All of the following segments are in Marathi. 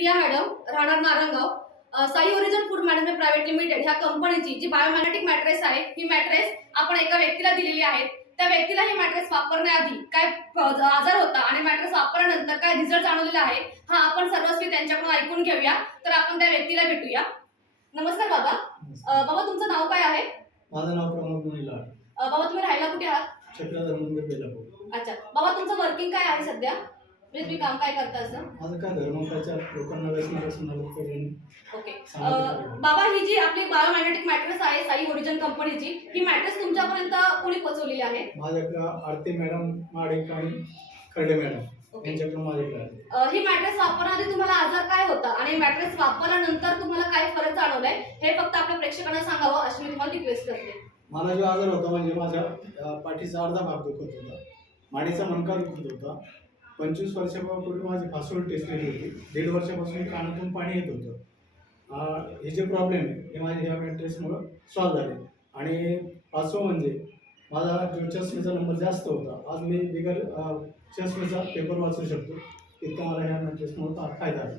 प्रिया मॅडम राहणार Narangaon Sai origin food management private limited ह्या कंपनीची जी बायोमॅग्नेटिक मॅट्रेस आहे ही मॅट्रेस आपण एका व्यक्तीला दिलेली आहे. त्या व्यक्तीला ही मॅट्रेस वापरण्याआधी काय आजार होता आणि मॅट्रेस वापरल्यानंतर काय रिझल्ट जाणवलेला आहे हा आपण सर्वस्वी त्यांच्याकडून ऐकून घेऊया. तर आपण त्या व्यक्तीला भेटूया. नमस्कार बाबा. बाबा तुमचं नाव काय आहे? माझं नाव प्रमोद बाबा तुम्ही राहायला कुठे आहात? अच्छा. बाबा तुमचं वर्किंग काय आहे सध्या? तुम्ही काम काय करता असं? माझं काय धर्मकाच्या लोकांना व्यसनापासून आलं करून ओके. सामाजिक अ, कार्य. बाबा ही जी आपली बायोमॅग्नेटिक मॅट्रेस आहे साई ओरिजिन कंपनीची ही मॅट्रेस तुमच्यापर्यंत कोणी पोहोचवलेली आहे? माझ्याकडं आरती मॅडम माडिक आणि खर्डे मॅडम यांच्याकडून माझ्याकडे ही मॅट्रेस वापरण्याआधी तुम्हाला आजार काय होता आणि मॅट्रेस वापरल्यानंतर तुम्हाला काय फरक जाणवलाय हे फक्त आपल्या प्रेक्षकांना सांगावं अशी मी तुम्हाला रिक्वेस्ट करते. मला जो आजार होता म्हणजे माझ्या पाठीचा अर्धा भाग दुखत होता. माडीचा मणका दुखत होता. पंचवीस वर्षापूर्वी माझी फासोल टेस्ट केली होती. दीड वर्षापासून कानातून पाणी येत होतं. हे जे प्रॉब्लेम आहे हे माझ्या ह्या टेस्टमुळं सॉल्व्ह झाले. आणि पाचवं म्हणजे माझा जो चष्मेचा नंबर जास्त होता आज मी बिगर चष्मेचा पेपर वाचू शकतो. इतका मला ह्या मॅट्रेसमुळे फायदा आहे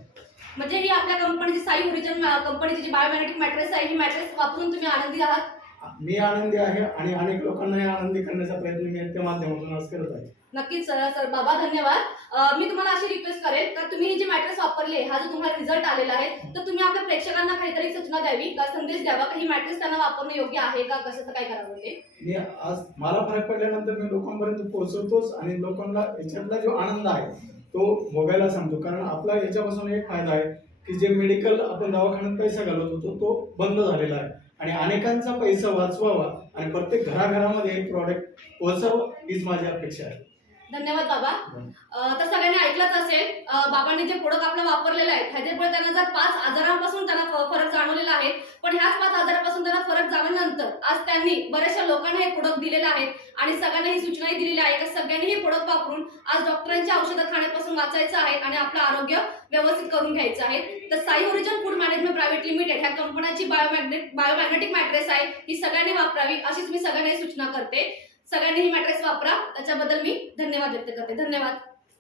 म्हणजे ही आपल्या कंपनीची साई ओरिजिन कंपनीची जी बायोमॅग्नेटिक मॅट्रेस आहे ही मॅट्रेस वापरून तुम्ही आनंदी आहात? मी आनंदी आहे आणि अनेक लोकांनाही आनंदी करण्याचा प्रयत्न मी त्या माध्यमातून आज करत आहे. नक्कीच सर. सर बाबा धन्यवाद. अ, मी तुम्हाला अशी रिक्वेस्ट करेन का तुम्ही ही जी मॅट्रेस वापरली हा जो तुम्हाला रिझल्ट आलेला आहे तर तुम्ही आपल्या प्रेक्षकांना काहीतरी सूचना द्यावी का संदेश द्यावा का? ही मॅट्रेस त्यांना वापरणं योग्य आहे का? कसं काय करावं ते? मी आज मला फरक पडल्यानंतर मी लोकांपर्यंत पोहोचवतोच आणि लोकांना याच्यातला जो आनंद आहे तो भोगायला सांगतो. कारण आपला याच्यापासून एक फायदा आहे की जे मेडिकल आपण दवाखान्यात पैसा घालत होतो तो बंद झालेला आहे. आणि अनेकांचा पैसा वाचवावा आणि प्रत्येक घराघरामध्ये हे प्रॉडक्ट पोहोचावं हीच माझी अपेक्षा आहे. धन्यवाद बाबा. तर सगळ्यांनी ऐकलंच असेल बाबांनी जे प्रोडक्ट आपलं वापरलेलं आहे ह्याच्यामुळे त्यांना जर पाच आजारांपासून त्यांना फरक जाणवलेला आहे पण ह्याच पाच आजारापासून त्यांना फरक जाणल्यानंतर आज त्यांनी बऱ्याचशा लोकांना हे प्रोडक्ट दिलेले आहेत आणि सगळ्यांना ही सूचनाही दिलेली आहे की सगळ्यांनी हे प्रोडक्ट वापरून आज डॉक्टरांची औषधं खाण्यापासून वाचायचं आहे आणि आपलं आरोग्य व्यवस्थित करून घ्यायचं आहे. तर Sai origin food management private limited ह्या कंपन्याची बायोमॅग्नेट बायोमॅग्नेटिक मॅट्रेस आहे ही सगळ्यांनी वापरावी अशीच मी सगळ्यांना सूचना करते. सगळ्यांनी ही मॅट्रेस वापरा. त्याच्याबद्दल मी धन्यवाद व्यक्त करते. धन्यवाद.